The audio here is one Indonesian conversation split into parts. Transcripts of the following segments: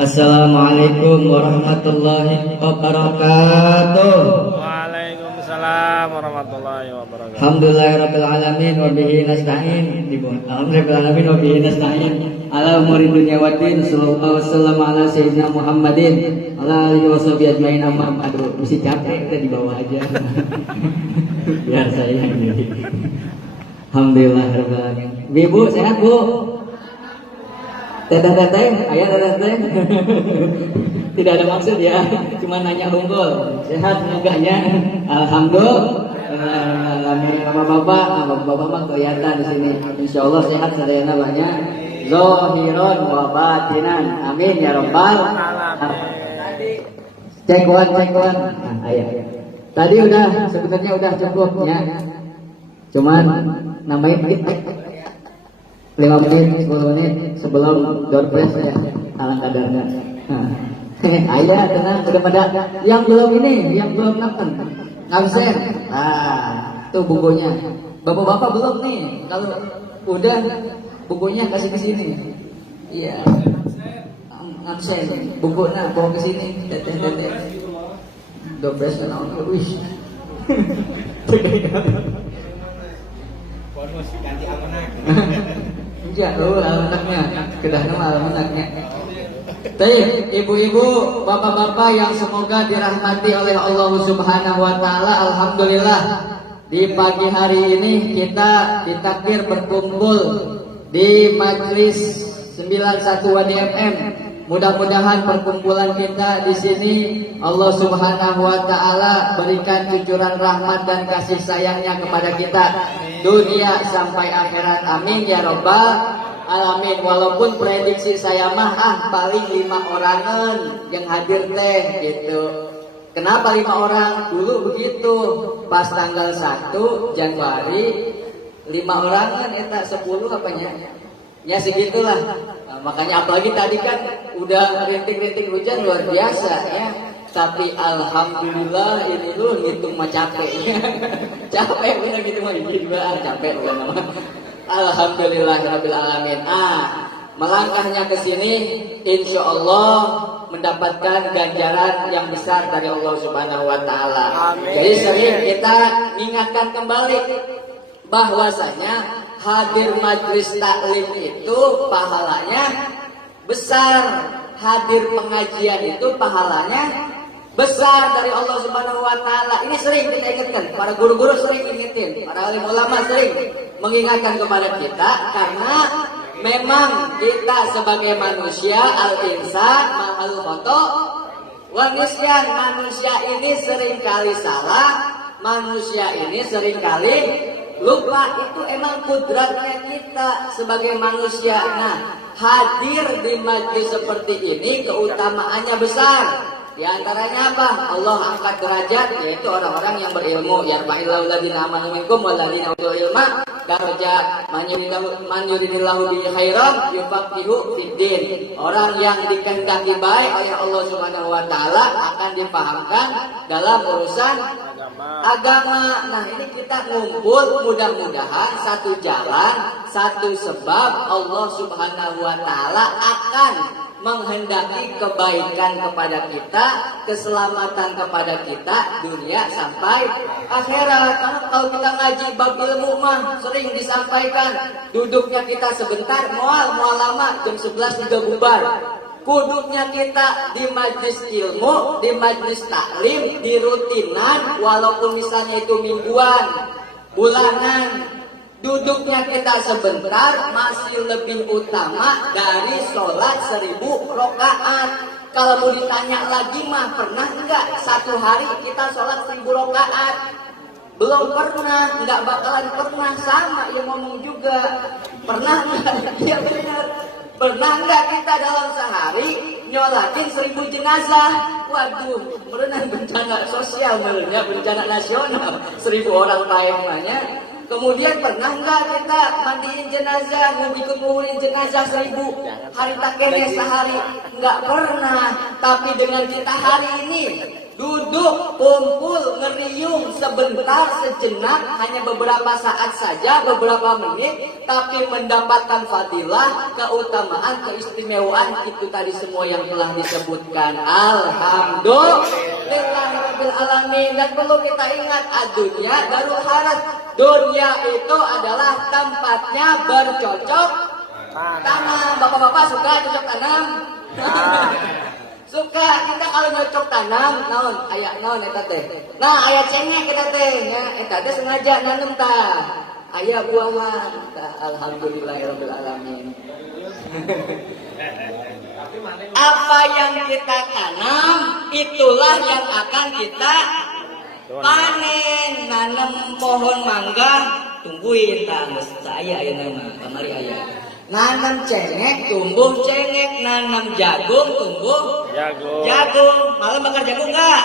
Assalamualaikum warahmatullahi wabarakatuh. Waalaikumsalam warahmatullahi wabarakatuh. Alhamdulillahirabbil alamin wa bihi nasta'in. Alhamdulillahirabbil alamin wa bihi nasta'in. Ala umuri dunya waddin. Sallallahu wasallam ala sayyidina Muhammadin ala alihi washabihi ajmain amma ba'du. Mesti capek kita di bawah aja. Biar saya ini. Alhamdulillahirabbil alamin. Ibu sehat, Bu? Teteh, ayah teteh. Tidak ada maksud ya, cuma nanya unggul. Sehat enggaknya? Alhamdulillah. Bapak mah kelihatan di sini. Insya Allah sehat sadayana banyak. Zahiran wa batinan. Amin ya rabbal alamin. Cekuan. Nah, ayah. Tadi sebenarnya udah cukup ya. Cuman nambahin dikit. 5 menit, 10 menit sebelum door press ya, alangkah kadarnya. Ayah tenang, udah pada yang belum nonton, ngabsen. Tuh bukunya. Bapak-bapak belum nih. Kalau udah bukunya kasih ke sini. Iya. Ngabsen. Bukunya bawa ke sini. Teteh. Door press kan wis. Bonus ganti almanak. Ya, almanaknya, kedah nama almanaknya. Baik, ibu-ibu, bapak-bapak yang semoga dirahmati oleh Allah Subhanahu wa taala, alhamdulillah di pagi hari ini kita ditakdir berkumpul di Majelis 91 Wadi FM. Mudah-mudahan perkumpulan kita di sini Allah Subhanahu wa taala berikan cucuran rahmat dan kasih sayangnya kepada kita dunia sampai akhirat. Amin ya rabbal alamin. Walaupun prediksi saya mah paling 5 orangan yang hadir teh gitu. Kenapa 5 orang? Dulu begitu. Pas tanggal 1 Januari 5 orangan eta 10 apanya? Ya segitulah. Nah, makanya apalagi tadi kan udah rintik-rintik hujan luar biasa ya. Tapi alhamdulillah ini tuh ngitung mah capek. Capek bener gitu mah juga capek bener. Alhamdulillahirabbil alamin. Melangkahnya ke sini insya Allah mendapatkan ganjaran yang besar dari Allah Subhanahu wa taala. Jadi sering kita mengingatkan kembali bahwasanya hadir majelis taklim itu pahalanya besar. Hadir pengajian itu pahalanya besar dari Allah Subhanahu wa taala. Ini sering kita ingatkan, para guru-guru sering ingetin, para alim ulama sering mengingatkan kepada kita karena memang kita sebagai manusia al-insan mahal khoto wa nisyan, manusia ini seringkali salah, manusia ini seringkali lupa. Itu emang kudratnya kita sebagai manusia. Nah, hadir di majlis seperti ini keutamaannya besar. Di antaranya apa? Allah angkat derajat, yaitu orang-orang yang berilmu. Yarfa'illahu alladziina aamanu minkum walladziina utul ilma darajat. Man yuridillahu bihi khairan yufaqihu fiddin. Orang yang dikehendaki baik oleh Allah Subhanahu wa taala akan dipahamkan dalam urusan agama. Nah, ini kita ngumpul, mudah-mudahan satu jalan, satu sebab Allah Subhanahu wa taala akan menghendaki kebaikan kepada kita, keselamatan kepada kita dunia sampai akhirat. Karena kalau kita ngaji bab ilmu mah sering disampaikan, duduknya kita sebentar, mual lama, jam 11 juga bubar. Kuduknya kita di majlis ilmu, di majlis taklim, di rutinan, walaupun misalnya itu mingguan, bulanan. Duduknya kita sebentar masih lebih utama dari sholat 1000 rakaat. Kalau mau ditanya lagi mah pernah enggak satu hari kita sholat 1000 rakaat? Belum pernah, enggak bakalan pernah. Sama yang ngomong juga. Pernah enggak? Ya benar. Pernah enggak kita dalam sehari nyolatin 1000 jenazah? Waduh, merenang bencana sosial, bencana nasional. 1000 orang tayangnya. Kemudian pernah enggak kita mandiin jenazah, nguburin jenazah 1000 hari takenya sehari? Enggak pernah. Tapi dengan kita hari ini duduk, kumpul, ngeriung sebentar, sejenak, hanya beberapa saat saja, beberapa menit, tapi mendapatkan fadilah, keutamaan, keistimewaan, itu tadi semua yang telah disebutkan. Alhamdulillahirrahmanirrahim. Dan perlu kita ingat, dunia darul haras. Dunia itu adalah tempatnya bercocok tanam. Bapak-bapak suka cocok tanam? Suka. Kita kalau nyocok tanam naon aya naon eta teh, nah aya cengek kita teh nya eta teh sengaja nanem tah aya buahan tah. Alhamdulillahirabbil alamin. Apa yang kita tanam itulah yang akan kita panen. Nanam pohon mangga tungguin tah geus aya ayeuna kamari aya. Nanam cengek, tumbuh cengek. Nanam jagung, tumbuh jagung. Malam bakar jagung nggak?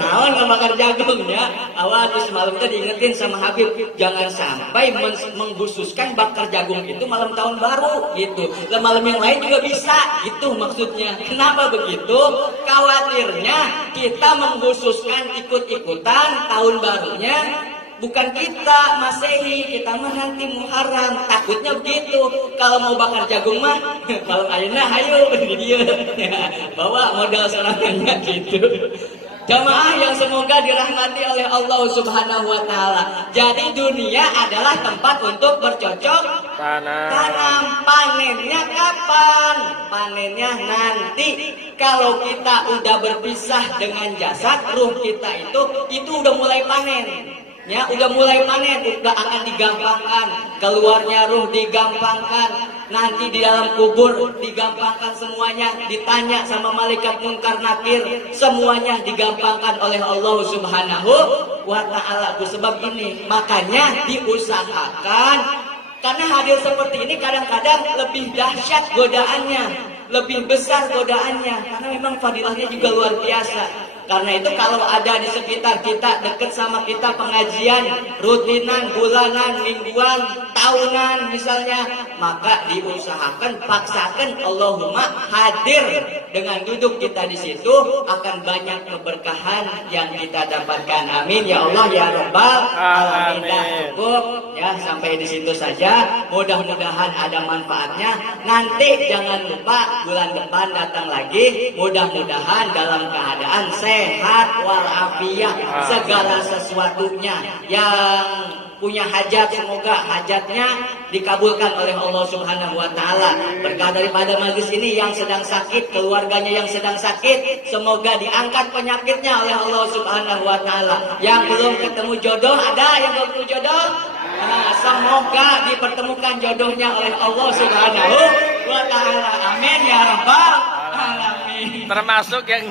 Naon nggak bakar jagungnya? Awas malam tadi diingetin sama Habib, jangan sampai mengkhususkan bakar jagung itu malam tahun baru gitu. Dan malam yang lain juga bisa, gitu maksudnya. Kenapa begitu? Khawatirnya kita mengkhususkan ikut-ikutan tahun barunya. Bukan kita Masehi, kita mah nanti Muharram. Takutnya begitu. Kalau mau bakar jagung mah malam ayeuna hayu di dieu. Bawa modal sorangannya gitu. Jamaah yang semoga dirahmati oleh Allah Subhanahu wa taala. Jadi dunia adalah tempat untuk bercocok tanam. Panennya kapan? Panennya nanti. Kalau kita udah berpisah dengan jasad, ruh kita itu udah mulai panen. Ya, udah mulai panen, udah akan digampangkan, keluarnya ruh digampangkan, nanti di dalam kubur digampangkan semuanya, ditanya sama malaikat munkar nakir, semuanya digampangkan oleh Allah Subhanahu wa taala. Sebab ini makanya diusahakan, karena hadir seperti ini kadang-kadang lebih dahsyat godaannya, lebih besar godaannya, karena memang fadilahnya juga luar biasa. Karena itu kalau ada di sekitar kita, dekat sama kita pengajian rutinan, bulanan, mingguan, tahunan misalnya, maka diusahakan, paksakan Allahumma hadir. Dengan duduk kita di situ akan banyak keberkahan yang kita dapatkan. Amin ya Allah ya Rabbal alamin. Cukup ya sampai di situ saja. Mudah-mudahan ada manfaatnya. Nanti jangan lupa bulan depan datang lagi. Mudah-mudahan dalam keadaan sehat walafiat, segala sesuatunya. Yang punya hajat, semoga hajatnya dikabulkan oleh Allah Subhanahu wa taala. Berkah daripada majelis ini, yang sedang sakit, keluarganya yang sedang sakit, semoga diangkat penyakitnya oleh Allah Subhanahu wa taala. Yang belum ketemu jodoh, ada yang belum ketemu jodoh? Nah, semoga dipertemukan jodohnya oleh Allah Subhanahu wa taala. Amin ya rabbal alamin. Termasuk yang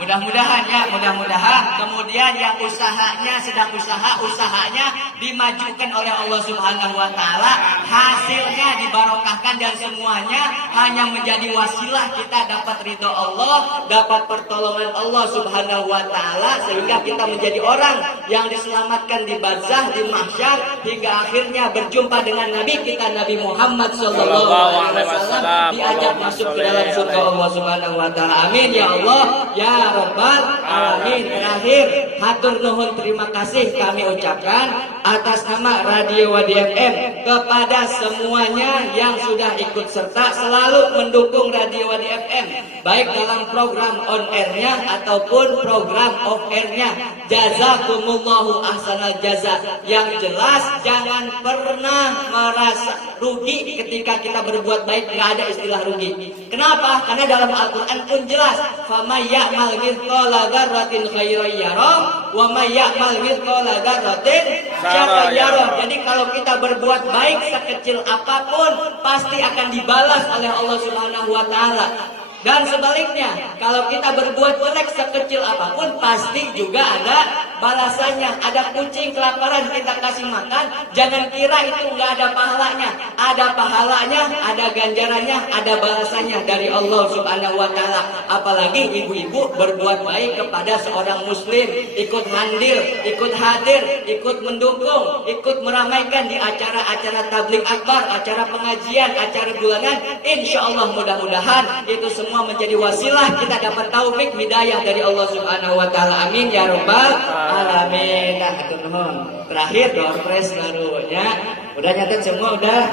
Mudah-mudahan ya, mudah-mudahan. Kemudian yang usahanya sedang usahanya dimajukan oleh Allah Subhanahu wa taala, hasilnya dibarokahkan dan semuanya hanya menjadi wasilah kita dapat ridho Allah, dapat pertolongan Allah Subhanahu wa taala, sehingga kita menjadi orang yang diselamatkan di barzah, di mahsyar, hingga akhirnya berjumpa dengan Nabi kita Nabi Muhammad sallallahu alaihi wasallam, diajak masuk ke dalam surga Allah Subhanahu wa taala. Amin ya Allah ya Rabbal alamin. Terakhir, hatur nuhun terima kasih kami ucapkan atas nama Radio Wadi FM kepada semuanya yang sudah ikut serta selalu mendukung Radio Wadi FM, baik dalam program on airnya ataupun program off airnya. Jazakumullahu ahsanal jaza. Yang jelas jangan pernah merasa rugi ketika kita berbuat baik. Nggak ada istilah rugi. Kenapa? Karena dalam Al-Quran pun jelas, faman ya'mal mithqala dzarratin khairan yarah wa may ya'mal mithqala dzarratin syarran yarah. Jadi kalau kita berbuat baik sekecil apapun pasti akan dibalas oleh Allah Subhanahu wa taala. Dan sebaliknya, kalau kita berbuat jelek sekecil apapun pasti juga ada balasannya. Ada kucing kelaparan kita kasih makan, jangan kira itu nggak ada pahalanya. Ada pahalanya, ada ganjarannya, ada balasannya dari Allah Subhanahu wa taala. Apalagi ibu-ibu berbuat baik kepada seorang muslim, ikut hadir, ikut mendukung, ikut meramaikan di acara-acara tabligh akbar, acara pengajian, acara bulanan. Insya Allah mudah-mudahan itu semua semua menjadi wasilah kita dapat taufik hidayah dari Allah Subhanahu wa taala. Amin ya rabbal alamin. Nah, itu nuhun. Terakhir door prize barunya. Udah nyatet semua udah.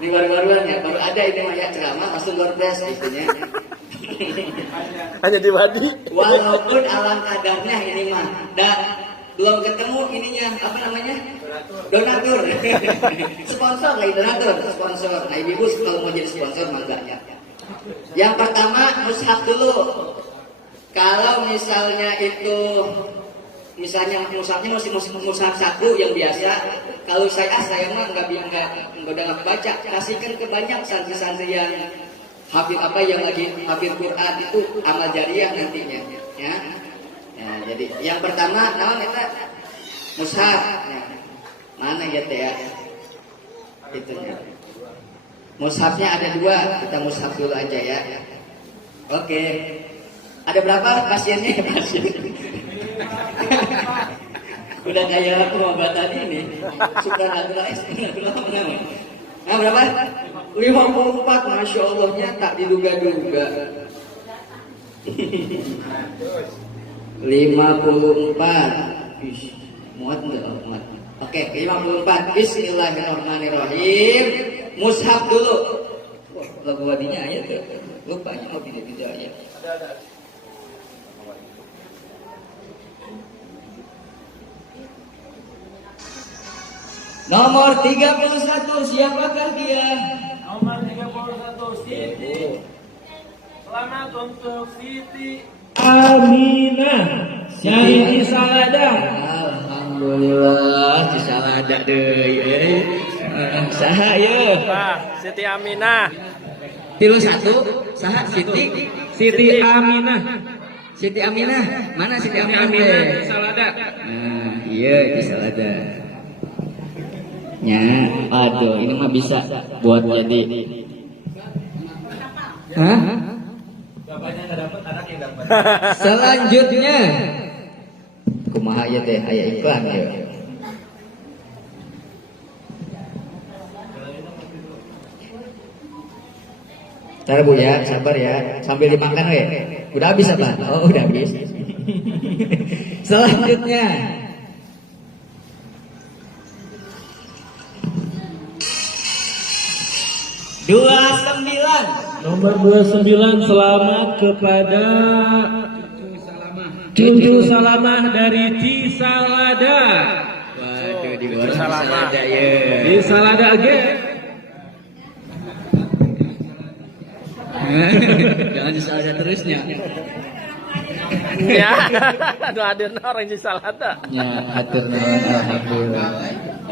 Ini baru-baruan ya, baru ada ini mah ya ceramah langsung door prize itunya. Hanya di Wadi. Walaupun alam kadarnya ini mah belum ketemu ininya apa namanya? Donatur. Sponsor lagi donatur, sponsor. Nah, ibu kalau mau jadi sponsor mangga ya. Yang pertama mushaf dulu. Kalau misalnya itu mushafnya masih mushaf saku yang biasa. Kalau saya mah nggak baca. Kasihkan ke banyak santri-santri yang hafid apa yang lagi hafid Quran itu amal jariah nantinya. Ya. Nah, jadi yang pertama naon eta mushaf. Ya. Mana ya teh ya? Itunya. Mushafnya ada 2, kita mushaf dulu aja ya. Oke. Ada berapa pasiennya? Pasien. Udah kayak pengobatan ini. Supranatural mana? Nah, berapa? 54, Masya Allahnya tak diduga-duga. 54. Muat enggak? Muat. Oke, 54. Bismillahirrahmanirrahim. Mushaf dulu. Wah, lagu wadinya ayat tuh. Lupa nya tidak ayat. Ada. Nomor 31, siapakah dia? Nomor 31 Siti. Selamat untuk Siti Aminah dari Cisalada. Alhamdulillah Cisalada deui. Saha ye? Siti Aminah. 31 saha Siti? Siti Aminah. Siti Aminah. Mana Siti Aminah? Cisalada. Nah, iya Cisalada. Ya, aduh, ini mah bisa buat jadi. Hah? Bapaknya nggak dapat, anak yang dapat. Selanjutnya, kumaha ya teh, aya iklan ya. Ntar Bu ya, sabar ya, sambil dimakan we. Udah habis apa? Oh, udah habis. Selanjutnya. Nomor 29 selamat kepada Cucu Salamah dari Cisalada. Waduh, di luar Cisalada ya. Cisalada ge. Jangan Cisalada terusnya. Ya, aduh ada orang Cisalada. Ya, atur nuhun alhamdulillah.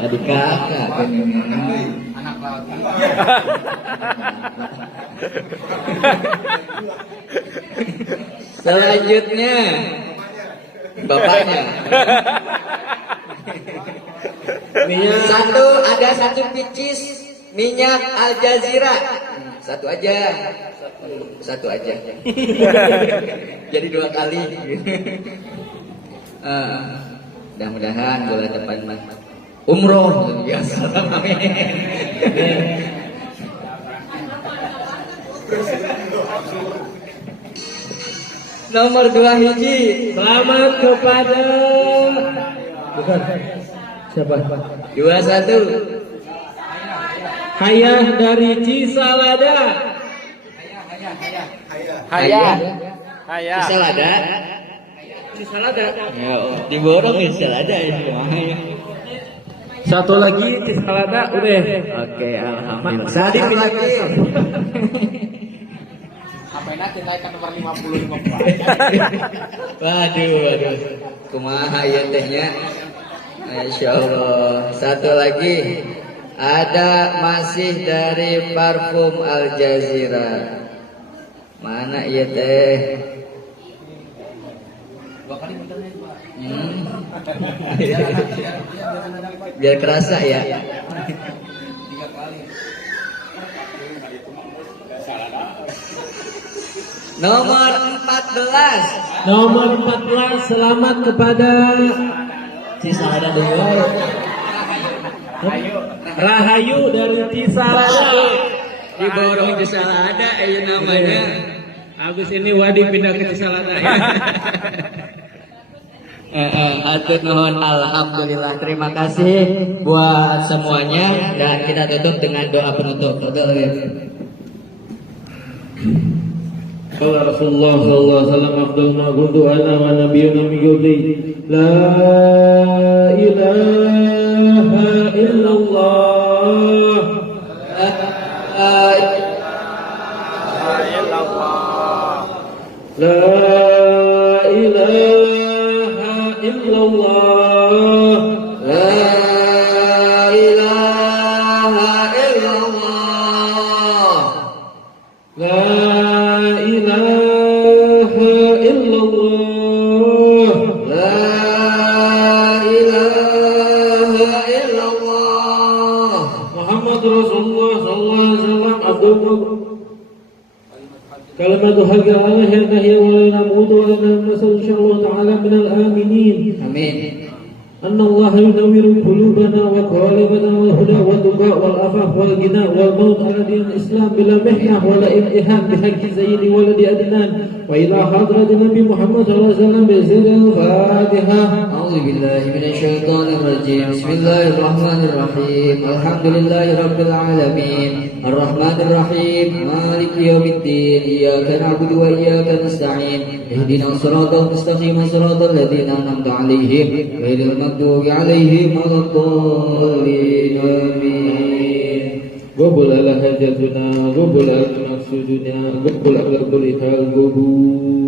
Adik kakak anak laut. Selanjutnya bapaknya. Ada satu picis minyak Al Jazeera. Satu aja. Jadi 2 kali. Mudah-mudahan bulan depan umroh biasa. Nomor 2 hiji. Selamat kepada bukan siapa? 21. Hayah dari Cisalada. Hayah. Cisalada. Cisalada. Ya, diborong Cisalada ini. Satu lagi Cisalada udah. Oke, alhamdulillah. Satu lagi. Apa nanti naikkan nomor 50. Waduh. Kumaha ya tehnya? Masya Allah. Satu lagi. Ada masih dari parfum Al Jazeera. Mana iya teh? 2 kali bentarnya. Biar kerasa ya. 3 kali. Nomor 14. Nomor 14 selamat kepada Cisalada dulu. Rahayu dari Cisalada. Di Borong Cisalada aja namanya. Habis ini Wadi pindah ke Cisalada ya. Atur nuhun, alhamdulillah, terima kasih buat semuanya dan kita tutup dengan doa penutup. Qala Rasulullah sallallahu alaihi wasallam afdal ma qultu ana wa nabiyyuna min qabli la ilaha illallah la ilaha illallah La ilaha illallah. la ilaha illallah La ilaha illallah. Muhammad Rasulullah sallallahu alaihi wasallam abdul كلمة حق الله ينتهي ولا نموت ولا نمسل إن شاء الله تعالى من الآمنين Amin. أن الله ينور قلوبنا وقوالبنا والهدى والدقاء والعفاف والغنى والموت على دين الإسلام بلا محنة ولا امتحان بحق سيد ولد أدنان وإلى حضرة النبي محمد صلى الله عليه وسلم بسر الفاتحة أعوذ بالله من الشيطان الرجيم. بسم الله الرحمن الرحيم. الحمد لله رب العالمين الرحمن الرحيم مالك يوم الدين. إياك نعبد وإياك نستعين. اهدنا الصراط المستقيم صراط الذين أنعمت عليهم غير المغضوب عليهم ولا الضالين. آمين. قبل على حاجتنا قبل على مقصودنا قبل على كل حال قبول